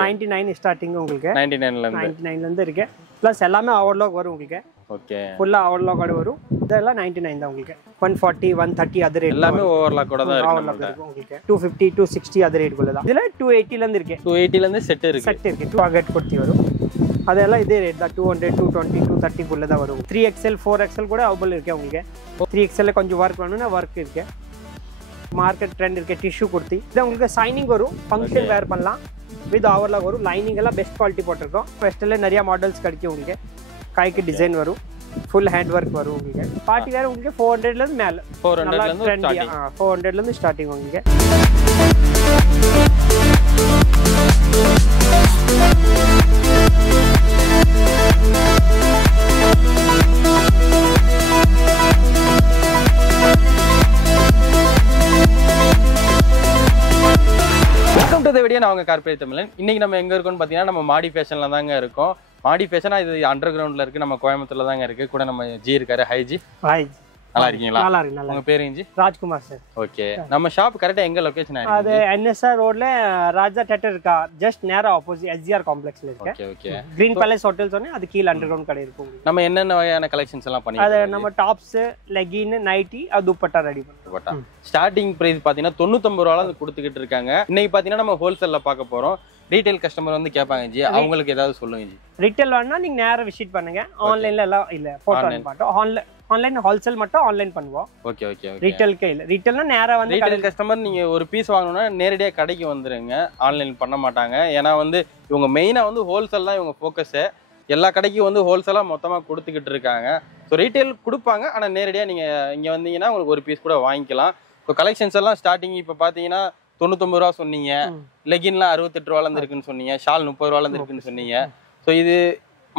99 starting உங்களுக்கு 99 ல இருந்து 99 ல இருந்து இருக்கு ப்ளஸ் எல்லாமே ஓவர்லாக் வரும் உங்களுக்கு ஓகே ஃபுல்லா ஓவர்லாக் வரும் இதெல்லாம் 99 தான் உங்களுக்கு 140 130 அதர் ரேட் எல்லாமே ஓவர்லாக் கூட தான் இருக்கு உங்களுக்கு 250 260 அதர் ரேட் குள்ள தான் இதுல 280 ல இருந்து இருக்கு 280 ல இருந்து செட் இருக்கு டார்கெட் கொடுத்தி வரும் அதெல்லாம் இதே ரேட் தான் 200 220 230 குள்ள தான் வரும் 3XL 4XL கூட அவைலபிள் இருக்கு உங்களுக்கு 3XL ல கொஞ்சம் வர்க் பண்ணனும்னா வர்க் இருக்கு மார்க்கெட் ட்ரெண்ட் இருக்கு டிஷ்யூ குர்த்தி இது உங்களுக்கு சைனிங் வரும் ஃபங்க்ஷன் வேர் பண்ணலாம் வித் ஓவர்லாக் வரும் லைனிங் எல்லாம் பெஸ்ட் குவாலிட்டி போட்டுருக்கோம் வெஸ்ட்ல நிறைய மாடல்ஸ் கிடைக்கும் உங்களுக்கு கைக்கு டிசைன் வரும் ஃபுல் ஹேண்ட் ஒர்க் வரும் உங்களுக்கு பார்ட்டி வேர் உங்களுக்கு 400 ல இருந்து மேல 400 ல இருந்து ஸ்டார்டிங் 400 ல இருந்து ஸ்டார்டிங் உங்களுக்கு வெல்கம் டு தி வீடியோ. நான் உங்க கார்ப்பரேட் தமிழன். இன்னைக்கு நம்ம எங்க இருக்கோம்னு பாத்தீங்கன்னா நம்ம மாடி ஃபேஷன்ல தாங்க இருக்கோம். மாடி ஃபேஷனா இது அண்டர் கிரவுண்ட்ல இருக்கு, நம்ம கோயம்புத்தூர்ல தாங்க இருக்கு. கூட நம்ம ஜி இருக்காரு. High G. ஹாய். நல்லா இருக்கீங்களா? நல்லா இருக்கு. நல்லா. உங்க பேரு ஜி? ராஜ்குமார் சார். ஓகே. நம்ம ஷாப் கரெக்ட்டா எங்க லொகேஷன் ஆயிருக்கு? அது என்எஸ்ஆர் ரோட்ல ராஜா தியேட்டர் இருக்கா, ஜஸ்ட் நேரா ஆப்போசிட் எஸ்ஜிஆர் காம்ப்ளெக்ஸ்ல இருக்கு. Okay okay. Green palace hotel சொன்னே அது கீழ அண்டர் கிரவுண்ட் கடை இருக்கும். நம்ம என்னென்ன வகையான கலெக்ஷன்ஸ் எல்லாம் பண்ணிருக்கோம்? அது நம்ம tops, legging, nighty, dupatta ready பண்ணுவோம். ஸ்டார்டிங் பிரைஸ் பாத்தீங்கன்னா 99 ரூபாயில இருந்து கொடுத்துக்கிட்டு இருக்காங்க. இன்னைக்கு பாத்தீங்கன்னா நம்ம ஹோல்சேல்ல பார்க்க போறோம். ரீட்டைல் கஸ்டமர் வந்து கேட்பாங்க ஜி, அவங்களுக்கு ஏதாவது சொல்லுங்க ஜி. ரீட்டைல் வேணா நீங்க நேரா விசிட் பண்ணுங்க. ஆன்லைன்ல எல்லாம் இல்ல, போட்டோ அனுப்பி ஆன்லைன் ஹோல்சேல் மட்டும் ஆன்லைன் பண்ணுவோம். Okay okay okay. ரீட்டைல்க்கு இல்ல, ரீட்டைல்னா நேரா வந்து ரீட்டைல் கஸ்டமர் நீங்க ஒரு பீஸ் வாங்கணும்னா நேரடியா கடைக்கு வந்துருங்க. ஆன்லைன் பண்ண மாட்டாங்க. ஏன்னா வந்து இவங்க மெயினா வந்து ஹோல்சேல் தான் இவங்க ஃபோக்கஸ். எல்லா கடைக்கும் வந்து ஹோல்சேலா மொத்தமா கொடுத்துக்கிட்டு இருக்காங்க. ஸோ ரீட்டைல் கொடுப்பாங்க, ஆனா நேரடியா நீங்க இங்க வந்தீங்கன்னா உங்களுக்கு ஒரு பீஸ் கூட வாங்கிக்கலாம். இப்போ கலெக்ஷன்ஸ் எல்லாம் ஸ்டார்டிங் இப்போ பாத்தீங்கன்னா 99 ரூபா சொன்னீங்க, லெகின்லாம் 68 ரூபால இருந்து இருக்குன்னு சொன்னீங்க, ஷால் 30 ரூபால இருந்து இருக்குன்னு சொன்னீங்க. ஸோ இது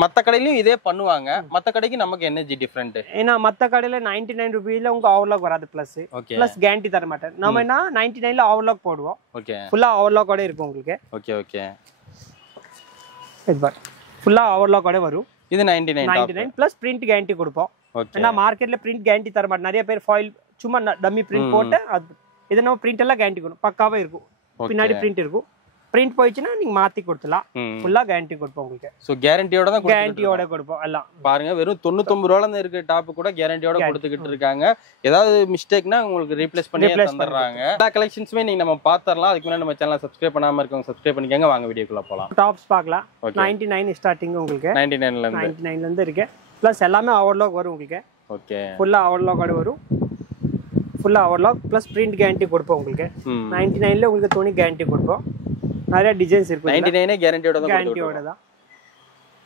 மற்ற கடையிலயும் இதே பண்ணுவாங்க. மற்ற கடைக்கு நமக்கு என்ன ஜி டிஃபரெண்ட்? ஏன்னா மற்ற கடையில 99 ரூபீஸ்ல உங்க ஓவர்லாக் வராது, பிளஸ் பிளஸ் கேரண்டி தர மாட்டேன். நம்ம என்ன 99ல ஓவர்லாக் போடுவோம். ஓகே. ஃபுல்லா ஓவர்லாக் ஓட இருக்கும் உங்களுக்கு. Okay okay. இது பாரு, ஃபுல்லா ஓவர்லாக் ஓட வரும். இது 99 பிளஸ் பிரிண்ட் கேரண்டி கொடுப்போம். ஓகே. ஏன்னா மார்க்கெட்ல பிரிண்ட் கேரண்டி தர மாட்டேன். நிறைய பேர் ஃபாயில் சும்மா டம்மி பிரிண்ட் போட்டு இது நம்ம பிரிண்ட் எல்லாம் கேரண்டி கொடுக்கும், பக்காவே இருக்கும். பின்னாடி பிரிண்ட் இருக்கும். பிரிண்ட் போயிடுச்சுன்னா நீங்க மாத்தி கொடுத்துலாம். ஃபுல்லா கேரண்டி கொடுப்போம் உங்களுக்கு. சோ கேரண்டியோட தான் கேரண்டியோட கொடுப்போம் எல்லாம். பாருங்க, வெறும் 99 ரூபால இருந்து இருக்க டாப் கூட கேரண்டியோட கொடுத்துக்கிட்டு இருக்காங்க. ஏதாவது மிஸ்டேக்னா உங்களுக்கு ரீப்ளேஸ் பண்ணி தந்துடுறாங்க. எல்லா கலெக்ஷன்ஸுமே நீங்க நம்ம பாத்தறலாம். அதுக்கு முன்னாடி நம்ம சேனலை சப்ஸ்கிரைப் பண்ணாம இருக்கவங்க சப்ஸ்கிரைப் பண்ணிக்கங்க. வாங்க வீடியோக்குள்ள போலாம். டாப்ஸ் பார்க்கலாம். 99 ஸ்டார்டிங் உங்களுக்கு. 99 ல இருந்து 99 ல இருந்து இருக்கு. பிளஸ் எல்லாமே ஓவர்லாக் வரும் உங்களுக்கு. ஓகே. ஃபுல்லா ஓவர்லாக் வரும். ஃபுல்லா ஓவர்லாக் பிளஸ் பிரிண்ட் கேரண்டி கொடுப்போம் உங்களுக்கு. 99 ல உங்களுக்கு துணி கேரண்டி கொடுப்போம். நிறைய டிசைன்ஸ் இருக்கு. 99 கேரண்டியோட தான். கேரண்டியோட தான்.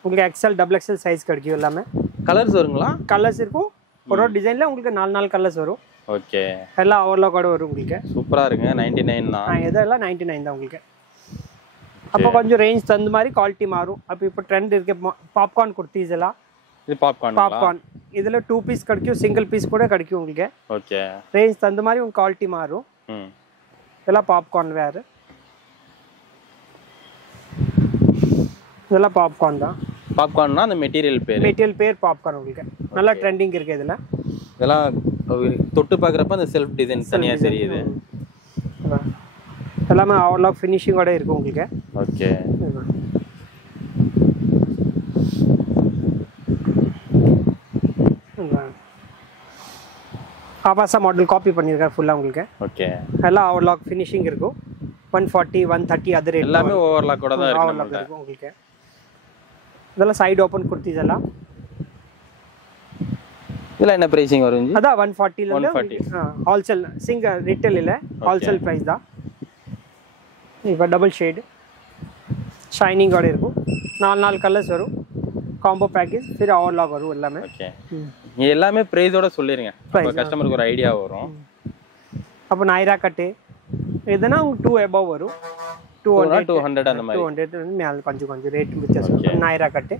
உங்களுக்கு XL டபுள் XL சைஸ் கிடைக்கும். எல்லாமே கலர்ஸ் வருங்களா? கலர்ஸ் இருக்கும். ஒரு டிசைன்ல உங்களுக்கு 4 கலர்ஸ் வரும். ஓகே. எல்லாம் ஓவர்லாக் வரும் உங்களுக்கு. சூப்பரா இருக்கு. 99 தான். இதெல்லாம் 99 தான் உங்களுக்கு. அப்போ கொஞ்சம் ரேஞ்ச் தகுந்த மாதிரி குவாலிட்டி மாறும். அப்போ இப்போ ட்ரெண்ட் இருக்கு பாப்கார்ன் குர்த்திஸ் எல்லாம். இது பாப்கார்ன். இதுல 2 பீஸ் கிடைக்கும், சிங்கிள் பீஸ் கூட கிடைக்கும் உங்களுக்கு. ஓகே. ரேஞ்ச் தகுந்த மாதிரி உங்க குவாலிட்டி மாறும். இதெல்லாம் பாப்கார்ன் வேற. இதெல்லாம் பாப்கார்ன் தான். பாப்கார்ன்னா அந்த மெட்டீரியல் பேர் பாப்கார்ன் உங்களுக்கு. நல்லா ட்ரெண்டிங் இருக்கு இதுல. இதெல்லாம் தொட்டு பார்க்கறப்ப அந்த செல்ஃப் டிசைன் தனியா தெரியுது. எல்லாமே ஓவர்லாக் ஃபினிஷிங்கோட இருக்கு உங்களுக்கு. ஓகே. ஆபாசா மாடல் காப்பி பண்ணிருக்காரு ஃபுல்லா உங்களுக்கு. ஓகே. எல்லாம் ஓவர்லாக் ஃபினிஷிங் இருக்கும். 140 130 அதர் ரேட் எல்லாமே ஓவர்லாக் கூட தான் இருக்கு உங்களுக்கு. இதெல்லாம் சைடு ஓபன் குர்த்திஸ் எல்லாம். இதெல்லாம் என்ன பிரைசிங் வரும்? அதான் 140 ல இருந்து ஹோல்சேல், சிங்கிள் ரீட்டைல் இல்ல, ஹோல்சேல் பிரைஸ் தான். இப்போ டபுள் ஷேட் ஷைனிங் ஓட இருக்கும். 4 கலர்ஸ் வரும். காம்போ பேக்கேஜ் फिर ஓவர்லாக் வரும் எல்லாமே. ஓகே. நீங்க எல்லாமே பிரைஸோட சொல்லிருங்க, அப்ப கஸ்டமருக்கு ஒரு ஐடியா வரும். அப்ப நாயரா கட் இதுனா 2 above வரும். 200 அந்த மாதிரி 200 மேல கொஞ்சம் ரேட் வித்தியாசம். நாயரா கட்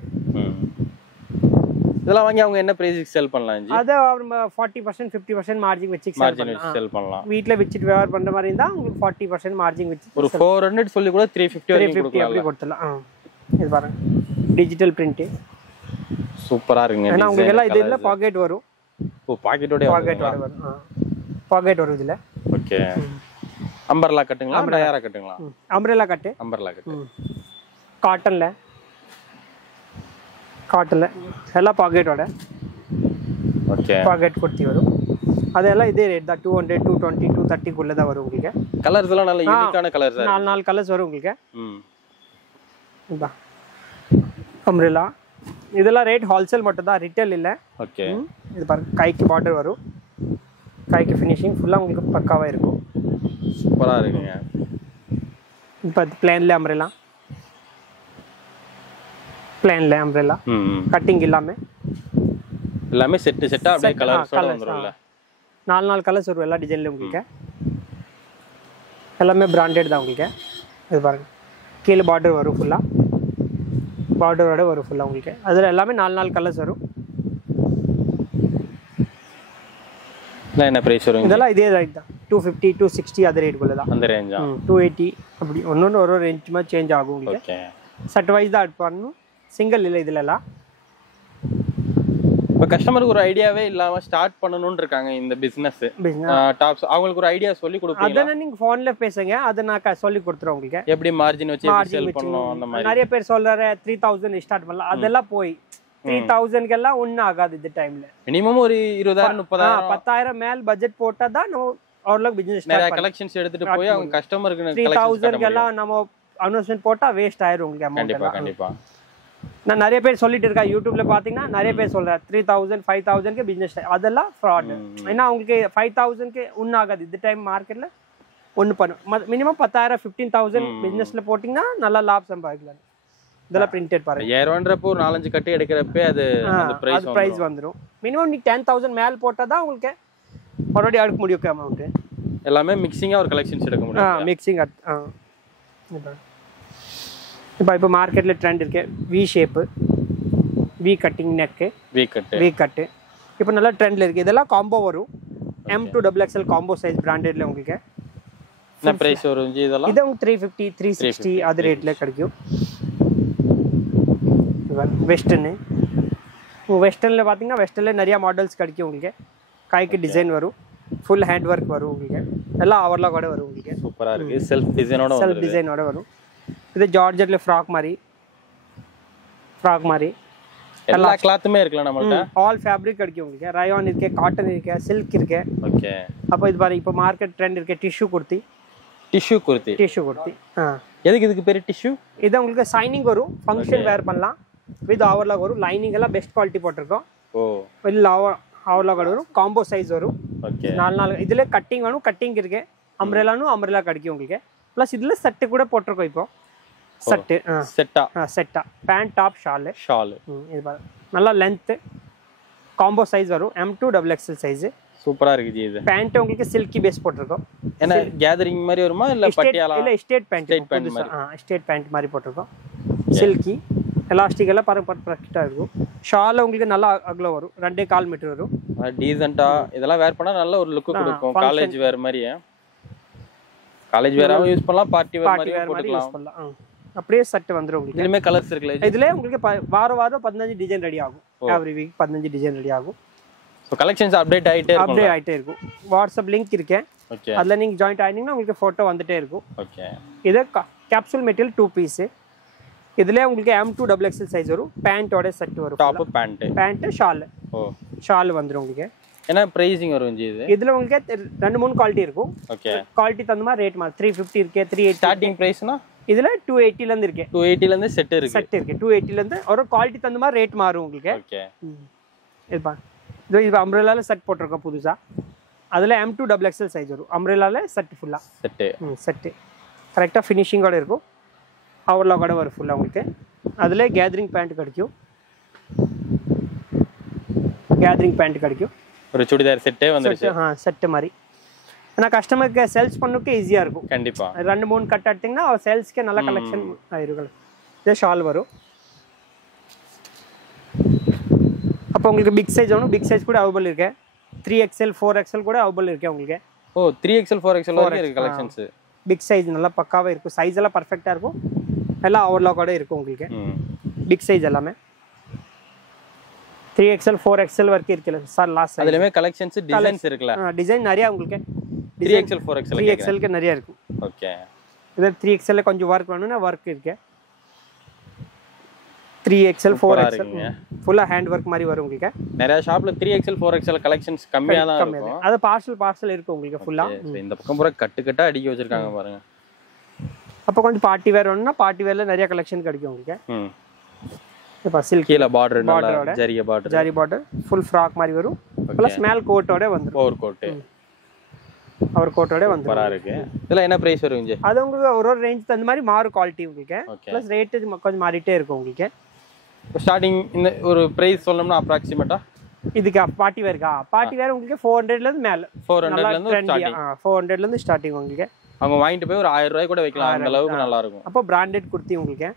இதெல்லாம் வாங்கி அவங்க என்ன பிரைஸ்க்கு செல் பண்ணலாம் ஜி? அத 40% 50% மார்ஜின் வச்சு செல் பண்ணலாம். வீட்ல வச்சிட்டு வியாபாரம் பண்ற மாதிரி இருந்தா உங்களுக்கு 40% மார்ஜின் வச்சு ஒரு 400 சொல்லி கூட 350 வரைக்கும் கொடுக்கலாம். அப்படி கொடுத்தலாம். இது பாருங்க, டிஜிட்டல் பிரிண்ட் சூப்பரா இருக்குங்க. ஏன்னா உங்களுக்கு எல்லாம் இதுல பாக்கெட் வரும். ஓ, பாக்கெட்டோட வரும். பாக்கெட் வரும் இதுல. ஓகே. அம்பர்லா கட்டுங்களா, டயரா கட்டுங்களா? Umbrella cut. Umbrella cut. காட்டனில் எல்லாம் பாக்கெட்டோட ஓகே பாக்கெட் குர்த்தி வரும். அதெல்லாம் இதே ரேட் தான் 200 220 230 தான் வரும் உங்களுக்கு. கலர்ஸ் எல்லாம் நல்ல யூனிக்கான கலர்ஸ். 4 கலர்ஸ் வரும் உங்களுக்கு. இதான் அம்ரெல்லா. இதெல்லாம் ரேட் ஹோல்சேல் மட்டும் தான், ரிட்டேல் இல்லை. ஓகே. இது பாருங்க, கைக்கு பார்டர் வரும், கைக்கு ஃபினிஷிங் ஃபுல்லாக உங்களுக்கு பக்காவாக இருக்கும். சூப்பராக இருக்குங்க. இப்போ பிளேன்ல அம்ரெல்லா, கட்டிங் இல்லாமல் எல்லாமே செட்டா அப்படியே கலர்ஸோட வந்துரும்ல. 4 கலர்ஸ் வரும் எல்லா டிசைன்லயும் உங்களுக்கு. எல்லாமே பிராண்டட் தான் உங்களுக்கு. இது பாருங்க, கீழே பார்டர் வரும், ஃபுல்லா பார்டரோட வரும் ஃபுல்லா உங்களுக்கு. அதுல எல்லாமே 4 கலர்ஸ் வரும். என்ன பிரைஸ் வரும்? இதெல்லாம் இதே ரேட் தான், 250 260 அந்த ரேட்டுக்குள்ள தான். அந்த ரேஞ்சா 280 அப்படி ஒன்னொன்று ஒரு ரேஞ்ச் மாதிரி சேஞ்ச் ஆகும் உங்களுக்கு. ஓகே. செட் வைஸ் தான் ஆட் பண்ணணும், சிங்கிள் இல்லை இதுல எல்லாம். இப்போ கஸ்டமருக்கு ஒரு ஐடியாவே இல்லாம ஸ்டார்ட் பண்ணணும்னு இருக்காங்க இந்த பிசினஸ் டாப்ஸ், அவங்களுக்கு ஒரு ஐடியா சொல்லி கொடுப்பீங்களா? அத நீங்க போன்ல பேசுங்க, அத நான் சொல்லி கொடுத்துறேன் உங்களுக்கு. எப்படி மார்ஜின் வச்சு சேல் பண்ணனும் அந்த மாதிரி. நிறைய பேர் சொல்றாரு 3000 ஸ்டார்ட் பண்ணலாம், அதெல்லாம் போய் 3000 எல்லாம் ஒண்ணு ஆகாது இந்த டைம்ல. மினிமம் ஒரு 20000 30000 10000 மேல் பட்ஜெட் போட்டா தான் நம்ம ஓரளவுக்கு பிசினஸ் ஸ்டார்ட் நிறைய கலெக்ஷன்ஸ் எடுத்துட்டு போய் அவங்க கஸ்டமருக்கு 3000 எல்லாம் நம்ம அனௌன்ஸ்மென்ட் போட்டா வேஸ்ட் ஆயிரும் உங்களுக்கு அமௌண்ட். கண்டிப்பா கண்டிப்பா. நான் நிறைய பேர் சொல்லிட்டு இருக்கா யூடியூப்ல பாத்தீங்கன்னா, நிறைய பேர் சொல்றாரு 3000 5000 பிசினஸ். அதெல்லாம் ஃப்ராட். ஏன்னா உங்களுக்கு 5000 ஒன்னும் ஆகாது இந்த டைம் மார்க்கெட்ல. ஒன்னு பண்ணும் மினிமம் 10000 15000 பிசினஸ்ல போட்டீங்கன்னா நல்லா லாபம் சம்பாதிக்கலாம். இதெல்லாம் பிரிண்டட் பாருங்க. 5000ன்றப்போ 4-5 கட்டி எடுக்கிறப்ப அது பிரைஸ் வந்துரும். மினிமம் நீ 10000 மேல் போட்டா தான் உங்களுக்கு ஆல்ரெடி எடுக்க முடியும் அமௌண்ட். எல்லாமே மிக்சிங்கா ஒரு கலெக்ஷன்ஸ் எடுக்க முடியும். மிக்சிங். இப்போ மார்க்கெட்ல ட்ரெண்ட் இருக்கு V shape, V cutting neck, V cut இப்போ நல்ல ட்ரெண்ட்ல இருக்கு. இதெல்லாம் காம்போ வரும், M2 XXL காம்போ சைஸ் பிராண்டட்ல உங்களுக்கு. என்ன பிரைஸ் வரும் ஜி இதெல்லாம்? இது 350 360 அது ரேட்ல கிடைக்கும். வெஸ்டர்ன்ல பாத்தீங்கன்னா வெஸ்டர்ன்ல நிறைய மாடல்ஸ் கிடைக்கும் உங்களுக்கு. கைக்கு டிசைன் வரும், ஃபுல் ஹேண்ட் ஒர்க் வரும் உங்களுக்கு. எல்லாம் ஓவர்லாக் கூட வரும் உங்களுக்கு. சூப்பரா இருக்கு. செல்ஃப் டிசைனோட வரும். இது ஜார்ஜெட்ல ஃப்ராக் மாதிரி எல்லா கிளாத்துமே இருக்குல நம்மள்ட்ட. ஆல் ஃபேப்ரிக் கிடைக்கும் உங்களுக்கு. ரயான் இருக்கு, காட்டன் இருக்கு, சில்க் இருக்கு. ஓகே. அப்ப இது பாருங்க, இப்போ மார்க்கெட் ட்ரெண்ட் இருக்கு டிஷ்யூ குர்த்தி. எதுக்கு இதுக்கு பேரு டிஷ்யூ? இது உங்களுக்கு சைனிங் வரும், ஃபங்க்ஷன் வேர் பண்ணலாம். வித் ஓவர்லாக் வரும், லைனிங் எல்லாம் பெஸ்ட் குவாலிட்டி போட்டிருக்கோம். இல்ல ஓவர்லாக் வரும், காம்போ சைஸ் வரும். ஓகே. 4 இதுல கட்டிங் வேணும், கட்டிங் இருக்கு. அம்ரெல்லா கிடைக்கும் உங்களுக்கு. பிளஸ் இதுல செட் கூட போட்டிருக்கோம். இப்போ செட்டா பேண்ட் டாப் ஷால் இது பாருங்க, நல்லா லென்த் காம்போ சைஸ் வரும். M2 XXL size. சூப்பரா இருக்கு ஜி. இது பேண்ட் உங்களுக்கு சில்கி பேஸ் போட்டிருக்கோம். என்ன கேதரிங் மாதிரி வருமா இல்ல பட்டியாலா? இல்ல ஸ்ட்ரெயிட் பேண்ட் மாதிரி. ஸ்ட்ரெயிட் பேண்ட் மாதிரி போட்டிருக்கோம். சில்கி எலாஸ்டிக் எல்லாம் பர்ஃபெக்ட்டா இருக்கும். ஷால் உங்களுக்கு நல்லா அகல வரும், 2.25 மீட்டர் வரும். டீசன்ட்டா இதெல்லாம் வேர் பண்ணா நல்ல ஒரு லுக் கொடுக்கும். காலேஜ் வேர் மாதிரி. காலேஜ் வேராவும் யூஸ் பண்ணலாம், பார்ட்டி வேர் மாதிரியும் போட்டுக்கலாம். அப்படியே செட் வந்துரும் உங்களுக்கு. இதுலயே கலர்ஸ் இருக்குல. இதுல உங்களுக்கு வாரம் 15 டிசைன் ரெடி ஆகும். எவ்ரி வீக் 15 டிசைன் ரெடி ஆகும். சோ கலெக்ஷன்ஸ் அப்டேட் ஆயிட்டே இருக்கும். வாட்ஸ்அப் லிங்க் இருக்கு. ஓகே. அதுல நீங்க ஜாயின்ட் ஆயிட்டீங்கன்னா உங்களுக்கு போட்டோ வந்துட்டே இருக்கும். ஓகே. இது கேப்சூல் மெட்டீரியல் 2 பீஸ். இதுல உங்களுக்கு M2 XXL சைஸ் வரும். பேண்டோட செட் வரும். Top pant shawl. ஷால் வந்துரும் உங்களுக்கு. என்ன பிரைசிங் வரும் ஜி இது? இதுல உங்களுக்கு 2-3 குவாலிட்டி இருக்கும். ஓகே. குவாலிட்டி தகுந்த மாதிரி ரேட் மாதிரி 350 இருக்கு, 380. ஸ்டார்டிங் பிரைஸ்னா இதுல 280 ல இருந்து இருக்கு. 280 ல இருந்து செட் இருக்கு. 280 ல இருந்து ஒரு குவாலிட்டி தகுந்த மாதிரி ரேட் மாறும் உங்களுக்கு. ஓகே. இது அம்ரெல்லால செட் போட்டுருக்கோம் புதுசா. அதுல M2 XXL சைஸ் வரும். அம்ரெல்லால செட் ஃபுல்லா செட் கரெக்டா ஃபினிஷிங்கோட இருக்கும். ஓவர்லாக்கோட வரும் ஃபுல்லா உங்களுக்கு. அதுல கேதரிங் பேண்ட் கிடைக்கும். ஒரு சுடிதார் செட்டே வந்துருச்சு. செட் மாதிரி. ஏன்னா கஸ்டமருக்கு சேல்ஸ் பண்ணனுக்கு ஈஸியா இருக்கும். கண்டிப்பா 2-3 கட் எடுத்தீங்கன்னா சேல்ஸ்க்கு நல்ல கலெக்ஷன் ஆயிருக்கும். இது ஷால் வரும். அப்போ உங்களுக்கு பிக் சைஸ் வேணும், பிக் சைஸ் கூட அவைலபிள் இருக்கு. 3XL 4XL கூட அவைலபிள் இருக்கு உங்களுக்கு. 3XL 4XL வரைக்கும் இருக்கு கலெக்ஷன்ஸ். பிக் சைஸ் நல்லா பக்காவா இருக்கும். சைஸ் எல்லாம் பெர்ஃபெக்ட்டா இருக்கும். எல்லாம் ஓவர்லாக்கோட இருக்கும் உங்களுக்கு. பிக் சைஸ் எல்லாமே 3XL 4XL வரைக்கும் இருக்குல சார். லாஸ்ட் அதுலயே கலெக்ஷன்ஸ் டிசைன்ஸ் இருக்குல. டிசைன் நிறைய உங்களுக்கு 3XL 4XL 3XL க்கு நிறைய இருக்கும். ஓகே. இது 3XL கொஞ்சம் வர்க் வேணும்னா வர்க் இருக்கு. 3XL 4XL ஃபுல்லா ஹேண்ட் ஒர்க் மாதிரி வரும் உங்களுக்கு. நிறைய ஷாப்ல 3XL 4XL கலெக்ஷன்ஸ் கம்மியா தான் இருக்கும். அது பார்சல் இருக்கு உங்களுக்கு ஃபுல்லா. இந்த பக்கம் பூரா கட்டா அடிக்க வச்சிருக்காங்க பாருங்க. அப்ப கொஞ்சம் பார்ட்டி வேர் வேணும்னா பார்ட்டி வேர்ல நிறைய கலெக்ஷன் கிடைக்கும் உங்களுக்கு. இப்ப சில்க் கீழ பார்டரோட ஜரி பார்டர் ஃபுல் ஃப்ராக் மாதிரி வரும். பிளஸ் மேல் கோட்டோட வந்துரும். ஓவர் கோட் அவர் கோட்டோட வந்துரும். சூப்பரா இருக்கு. இதெல்லாம் என்ன பிரைஸ் வரும் இங்க? அது உங்களுக்கு ஒரு ரேஞ்ச் தகுந்த மாதிரி மாறு குவாலிட்டி உங்களுக்கு. பிளஸ் ரேட் கொஞ்சம் மாறிட்டே இருக்கும் உங்களுக்கு. ஸ்டார்டிங் இந்த ஒரு பிரைஸ் சொல்லணும்னா அப்ராக்ஸிமேட்டா இதுக்கு பார்ட்டி வேர் உங்களுக்கு 400 ல இருந்து மேல 400 ல இருந்து ஸ்டார்டிங். 400 ல இருந்து ஸ்டார்டிங் உங்களுக்கு. அவங்க வாங்கிட்டு போய் ஒரு 1000 ரூபாய் கூட வைக்கலாம். அந்த அளவுக்கு நல்லா இருக்கும். அப்போ பிராண்டட் குர்த்தி உங்களுக்கு.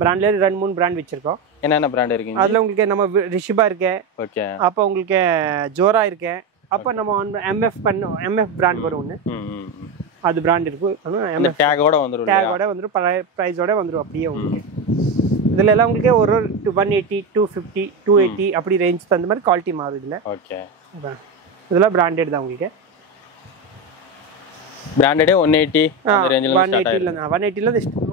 பிராண்ட்ல 2-3 பிராண்ட் வச்சிருக்கோம். என்னென்ன பிராண்ட் இருக்கு? அதுல உங்களுக்கு நம்ம ரிஷிபா இருக்கு. ஓகே. அப்போ உங்களுக்கு ஜோரா இருக்கு. அப்போ நம்ம MF பிராண்ட் வரும் ஒன்னு. அது பிராண்ட் இருக்கு. அந்த டேகோட வந்துரும். பிரைஸோட வந்துரும் அப்படியே உங்களுக்கு. இதுல எல்லாம் உங்களுக்கு ஒரு 180 250 280 அப்படி ரேஞ்ச் தகுந்த மாதிரி குவாலிட்டி மாறும் இதுல. ஓகே. இதெல்லாம் பிராண்டட் தான் உங்களுக்கு. பிராண்டடே 180 அந்த ரேஞ்சில இருந்து ஸ்டார்ட் ஆகும். 180 ல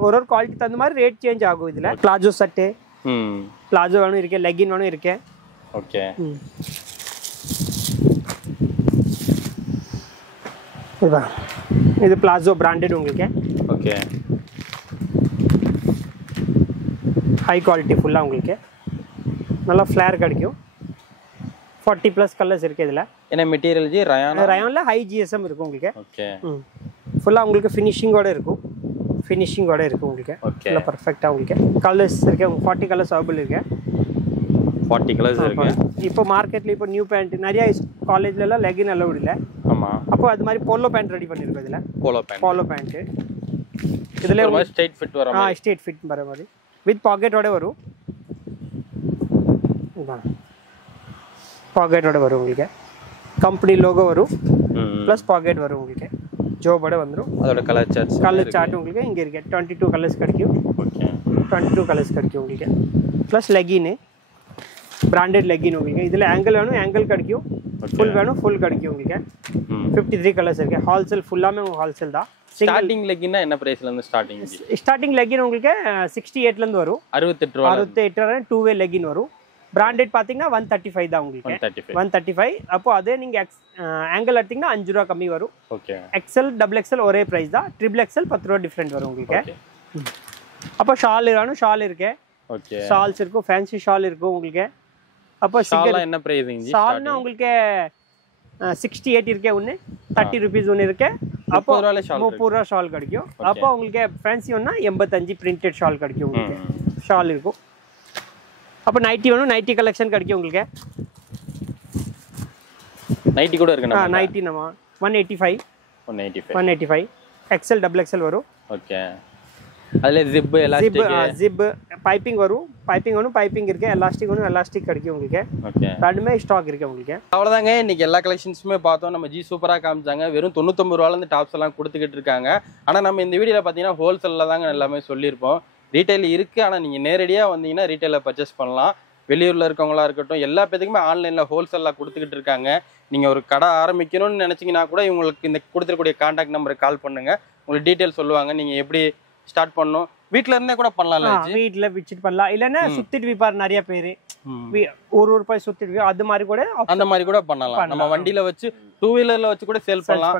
ஒரு குவாலிட்டி தகுந்த மாதிரி ரேட் சேஞ்ச் ஆகும் இதுல. பிளாஜோ சட்டை பிளாஜோ வேணும் இருக்கு, லெகின் வேணும் இருக்கு. ஓகே. இது பிளாஜோ பிராண்டட் உங்களுக்கு. ஓகே. ஹை குவாலிட்டி ஃபுல்லா உங்களுக்கு. நல்லா ஃப்ளேர் கிடைக்கும். 40+ கலர்ஸ் இருக்கு இதுல. என்ன மெட்டீரியல் ஜி? ரயான்ல ஹை GSM இருக்கும் உங்களுக்கு. ஓகே. ஃபுல்லா உங்களுக்கு ஃபினிஷிங்கோட இருக்கும். உங்களுக்கு. நல்லா பெர்ஃபெக்ட்டா உங்களுக்கு. கலர்ஸ் இருக்கு. 40 கலர்ஸ் அவைலபிள் இருக்கு. 40 கலர்ஸ் இருக்கு. இப்போ மார்க்கெட்ல இப்போ நியூ பேண்ட் நிறைய காலேஜ்ல எல்லாம் லெகின் அலௌட் இல்ல. ஆமா. அப்போ அது மாதிரி போலோ பேண்ட் ரெடி பண்ணிருக்கோம் இதுல. Polo pant. இதுல ஒரு ஸ்ட்ரைட் ஃபிட் வர மாதிரி. ஸ்ட்ரைட் ஃபிட் வர மாதிரி. வித் பாக்கெட்டோட வரும். பாக்கெட்டோட வரும் உங்களுக்கு. கம்பெனி லோகோ வரும். ப்ளஸ் பாக்கெட் வரும் உங்களுக்கு. ஜோபோட வந்துரும். அதோட கலர் சார்ட் உங்களுக்கு இங்க இருக்கு. 22 கலர்ஸ் கிடைக்கும். ஓகே. 22 கலர்ஸ் கிடைக்கும் உங்களுக்கு. ப்ளஸ் லெகின் பிராண்டட் லெகின் உங்களுக்கு. இதுல ஆங்கிள் வேணும் ஆங்கிள் கிடைக்கும். ஃபுல் வேணும் ஃபுல் கிடைக்கும் உங்களுக்கு. 53 கலர்ஸ் இருக்கு. ஹால்சேல் ஃபுல்லாமே ஹால்சேல் தான். ஸ்டார்டிங் லெகின்னா என்ன பிரைஸ்ல இருந்து ஸ்டார்டிங் லெகின் உங்களுக்கு 68 ல இருந்து வரும். 68 வரை 2 வே லெகின் வரும். பிராண்டட் பாத்தீங்கன்னா 135 தான் உங்களுக்கு. 135. அப்போ அதே நீங்க ஆங்கிள் எடுத்தீங்கன்னா 5 ரூபாய் கம்மி வரும். ஓகே. XL XXL ஒரே பிரைஸ் தான். XXL 10 ரூபாய் டிஃபரண்ட் வரும் உங்களுக்கு. அப்போ ஷால் இருக்கு. ஓகே. ஷால்ஸ் இருக்கும். ஃபேன்சி ஷால் இருக்கும் உங்களுக்கு. அப்போ ஷால் என்ன பிரைஸ்? ஷால்னா உங்களுக்கு 68 இருக்கே ஒன்னு. 30 rupees ஒன்னு இருக்கு. அப்போ 30 ரூபாய் ஷால் கிடைக்கும். அப்போ உங்களுக்கு ஃபேன்சி ஒன்னா 85 பிரிண்டட் ஷால் கிடைக்கும் உங்களுக்கு. ஷால் இருக்கும். அப்போ நைட்டி வேணும் நைட்டி கலெக்ஷன் கிடைக்கும் உங்களுக்கு. நைட்டி கூட இருக்கு நம்ம. நைட்டி நம்ம 185 XL XXL வரும். ஓகே. அதுல ஜிப் எலாஸ்டிக் பைப்பிங் வரும். பைப்பிங் இருக்கு. எலாஸ்டிக் கிடைக்கும் உங்களுக்கு. ஓகே. ரெண்டுமே ஸ்டாக் இருக்கு உங்களுக்கு. அவ்வளவுதாங்க. இன்னைக்கு எல்லா கலெக்ஷன்ஸுமே பார்த்தோம். நம்ம ஜி சூப்பரா காமிச்சாங்க. வெறும் 99 ரூபாயில இருந்து டாப்ஸ் எல்லாம் கொடுத்துக்கிட்டு இருக்காங்க. ஆனா நம்ம இந்த வீடியோல பாத்தீங்கன்னா ஹோல்சேல்ல தாங்க எல்லாமே சொல்லியிருப்போம். ரீட்டைல் இருக்கு. ஆனா நீங்க நேரடியா வந்தீங்கன்னா ரீட்டைல பர்ச்சேஸ் பண்ணலாம். வெளியூர்ல இருக்கவங்களா இருக்கட்டும் எல்லா பேத்துக்குமே ஆன்லைன்ல ஹோல்சேல்ல கொடுத்துக்கிட்டு இருக்காங்க. நீங்க ஒரு கடை ஆரம்பிக்கணும்னு நினைச்சீங்கன்னா கூட இவங்களுக்கு இந்த கொடுத்துருக்கூடிய கான்டாக்ட் நம்பருக்கு கால் பண்ணுங்க. உங்களுக்கு டீட்டெயில் சொல்லுவாங்க. நீங்க எப்படி ஸ்டார்ட் பண்ணணும். வீட்ல இருந்தே கூட பண்ணலாம். வீட்ல விசிட் பண்ணலாம். இல்லன்னா சுத்திட்டு விப்பார் நிறைய பேரு. ஒரு போய் சுத்திட்டு அது மாதிரி கூட அந்த மாதிரி கூட பண்ணலாம். நம்ம வண்டியில வச்சு 2 வீலர்ல வச்சு கூட சேல் பண்ணலாம்.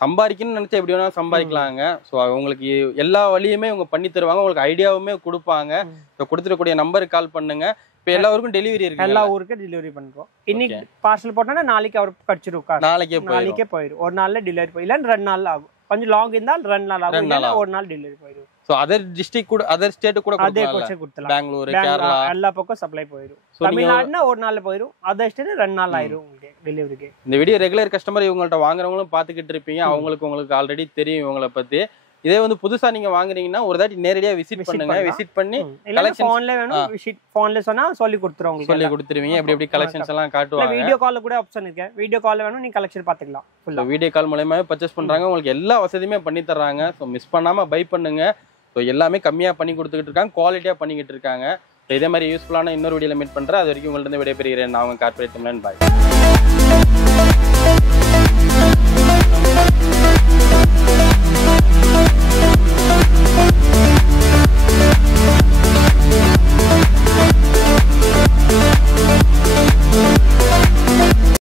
சம்பாதிக்கணும்னு நினைச்சா எப்படி வேணாலும் சம்பாதிக்கலாங்க. ஸோ உங்களுக்கு எல்லா வழியுமே இவங்க பண்ணி தருவாங்க. உங்களுக்கு ஐடியாவுமே கொடுப்பாங்க. ஸோ கொடுத்துருக்கூடிய நம்பருக்கு கால் பண்ணுங்க. இப்போ எல்லா ஊருக்கும் டெலிவரி இருக்கு. எல்லா ஊருக்கும் டெலிவரி பண்றோம். இன்னைக்கு பார்சல் போட்டோம்னா நாளைக்கு அவர் கடிச்சிருக்காரு. நாளைக்கே போயிடும். ஒரு நாள்ல டெலிவரி போயிடும். இல்ல 2 நாள் ஆகும். கொஞ்சம் லாங் இருந்தால் 2 நாள் ஆகும். இல்ல ஒரு நாள் டெலிவரி போயிடும். சோ அதர் டிஸ்ட்ரிக்ட் கூட அதர் ஸ்டேட் கூட கொடுக்கலாம். பெங்களூர் கேரளா எல்லா பக்கம் சப்ளை போயிடும். தமிழ்நாடுனா ஒரு நாள்ல போயிடும். அதர் ஸ்டேட் 2 நாள் ஆயிடும் உங்களுக்கு டெலிவரிக்கு. இந்த வீடியோ ரெகுலர் கஸ்டமர் இவங்கள்ட்ட வாங்குறவங்களும் பாத்துக்கிட்டு இருப்பீங்க. உங்களுக்கு ஆல்ரெடி தெரியும் இவங்களை பத்தி. இதே வந்து புதுசா நீங்க வாங்குறீங்கன்னா ஒரு தாட்டி நேரடியா விசிட் பண்ணுங்க. விசிட் பண்ணி கலெக்ஷன் போன்ல வேணும் விசிட் போன்ல சொன்னா சொல்லி கொடுத்துருவாங்க. சொல்லி கொடுத்துருவீங்க. எப்படி கலெக்ஷன்ஸ் எல்லாம் காட்டுவாங்க. வீடியோ கால்ல கூட ஆப்ஷன் இருக்கு. வீடியோ கால்ல வேணும் நீங்க கலெக்ஷன் பாத்துக்கலாம். ஃபுல்லா வீடியோ கால் மூலமாவே பர்ச்சேஸ் பண்றாங்க. உங்களுக்கு எல்லா வசதியுமே பண்ணி தர்றாங்க. ஸோ மிஸ் பண்ணாம பை பண்ணுங்க. ஸோ எல்லாமே கம்மியா பண்ணி கொடுத்துக்கிட்டு இருக்காங்க. குவாலிட்டியா பண்ணிக்கிட்டு இருக்காங்க. இதே மாதிரி யூஸ்ஃபுல்லான இன்னொரு வீடியோல மீட் பண்றேன். அது வரைக்கும் உங்கள்ட்ட விடைபெறுகிறேன். நான் உங்க கார்பரேட் தமிழன். பாய்.